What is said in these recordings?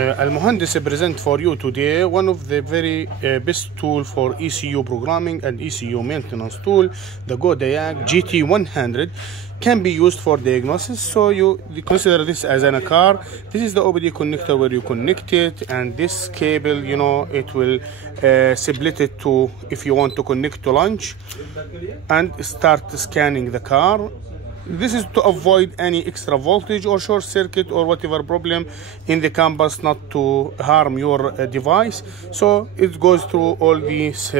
المهندس present for you today one of the very best tool for ECU programming and ECU maintenance tool, the GODIAG GT100 can be used for diagnosis. So you consider this as in a car. This is the OBDII connector where you connect it, and this cable, you know, it will split it to, if you want to connect to launch and start scanning the car. This is to avoid any extra voltage or short circuit or whatever problem in the campus, not to harm your device. So it goes through all these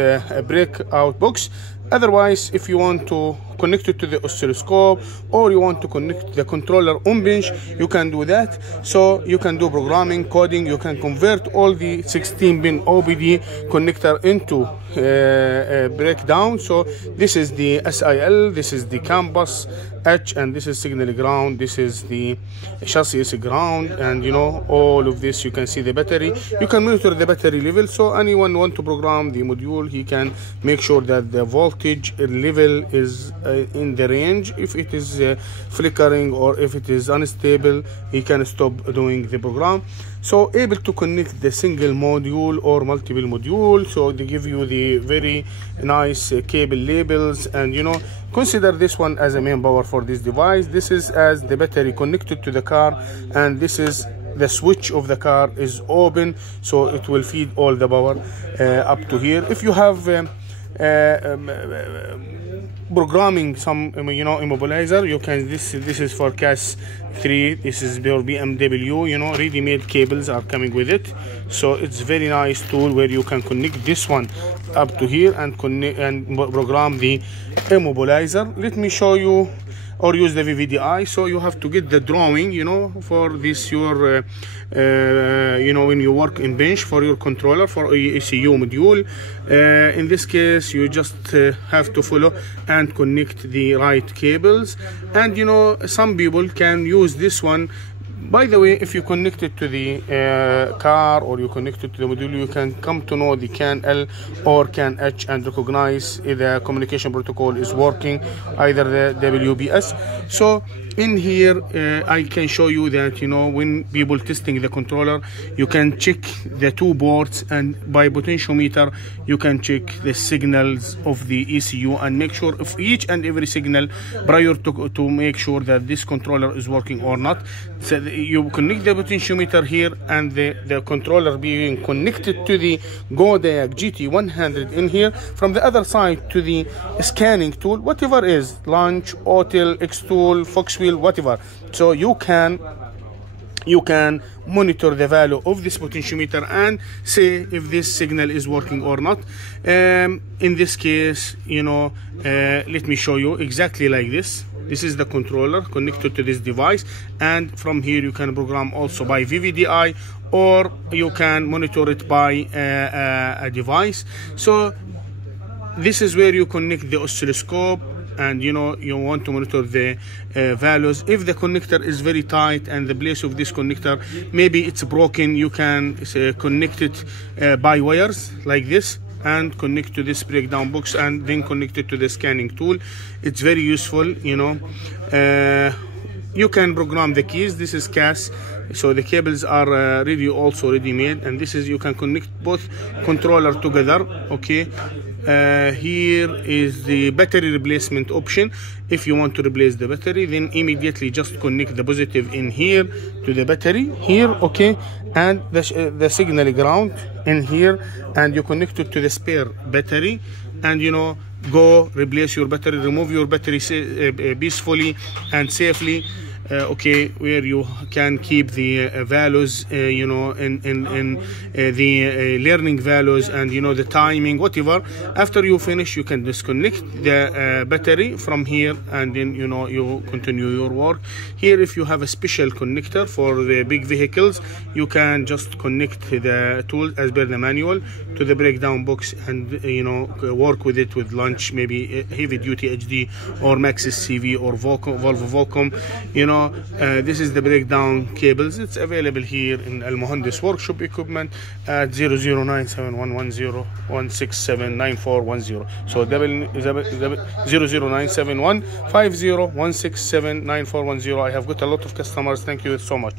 breakout box. Otherwise, if you want to connect it to the oscilloscope or you want to connect the controller on bench, you can do that. So you can do programming, coding, you can convert all the 16-pin OBDII connector into breakdown. So this is the SIL, this is the campus H, and this is signal ground, this is the chassis is ground, and you know, all of this you can see the battery. You can monitor the battery level, so anyone want to program the module, he can make sure that the voltage level is in the range. If it is flickering or if it is unstable, he can stop doing the program. So able to connect the single module or multiple module. So they give you the very nice cable labels, and you know, consider this one as a main power for this device. This is as the battery connected to the car, and this is the switch of the car is open, so it will feed all the power up to here. If you have programming some, you know, immobilizer, you can, this is for CAS 3, this is for BMW, you know, ready-made cables are coming with it. So it's very nice tool where you can connect this one up to here and connect and program the immobilizer. Let me show you, or use the VVDI. So you have to get the drawing, you know, for this your you know, when you work in bench for your controller for ECU module. In this case, you just have to follow and connect the right cables. And you know, some people can use this one. By the way, if you connect it to the car or you connect it to the module, you can come to know the CAN L or CAN H and recognize if the communication protocol is working, either the WBS. So in here, I can show you that, you know, when people testing the controller, you can check the two boards, and by potentiometer, you can check the signals of the ECU and make sure of each and every signal prior to make sure that this controller is working or not. So you connect the potentiometer here, and the controller being connected to the GODIAG GT100 in here. From the other side to the scanning tool, whatever is launch, OTIL, X tool, Fox wheel, whatever. So you can monitor the value of this potentiometer and say if this signal is working or not. In this case, you know, let me show you exactly like this. This is the controller connected to this device, and from here you can program also by VVDI, or you can monitor it by a device. So this is where you connect the oscilloscope, and you know, you want to monitor the values. If the connector is very tight and the place of this connector, maybe it's broken, you can connect it by wires like this and connect to this breakdown box, and then connect it to the scanning tool. It's very useful, you know. You can program the keys. This is CAS, so the cables are also ready made, and this is, you can connect both controller together. Okay, here is the battery replacement option. If you want to replace the battery, then immediately just connect the positive in here to the battery here, okay, and the signal ground in here, and you connect it to the spare battery, and you know, go replace your battery, remove your battery peacefully and safely. Okay, where you can keep the values, you know, in the learning values, and you know, the timing, whatever. After you finish, you can disconnect the battery from here, and then you know, you continue your work. Here, if you have a special connector for the big vehicles, you can just connect the tool as per the manual to the breakdown box, and you know, work with it with launch, maybe heavy duty HD or Maxis CV or Volvo Volcom, you know. This is the breakdown cables. It's available here in Al Muhandis workshop equipment at 009711016794110. So 009715016794110. I have got a lot of customers. Thank you so much.